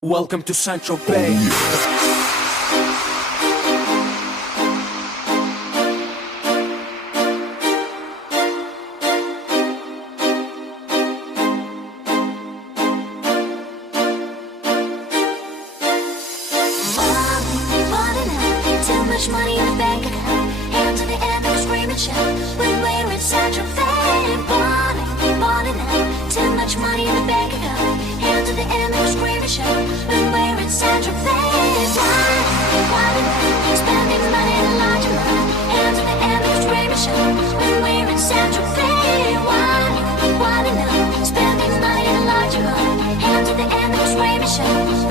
Welcome to Central Bay. Too much money in the bank account. Hands in the air, make a scream and shout. When we're in Central Bay, party now. Too much money in the bank account. Hands in the air, make a scream and shout. When we're in Central Bay, party now. Spending money in a large amount. Hands in the air, make a scream and shout. When we're in Central Bay, party now. Spending money in a large amount. Hands in the air, make a scream and shout.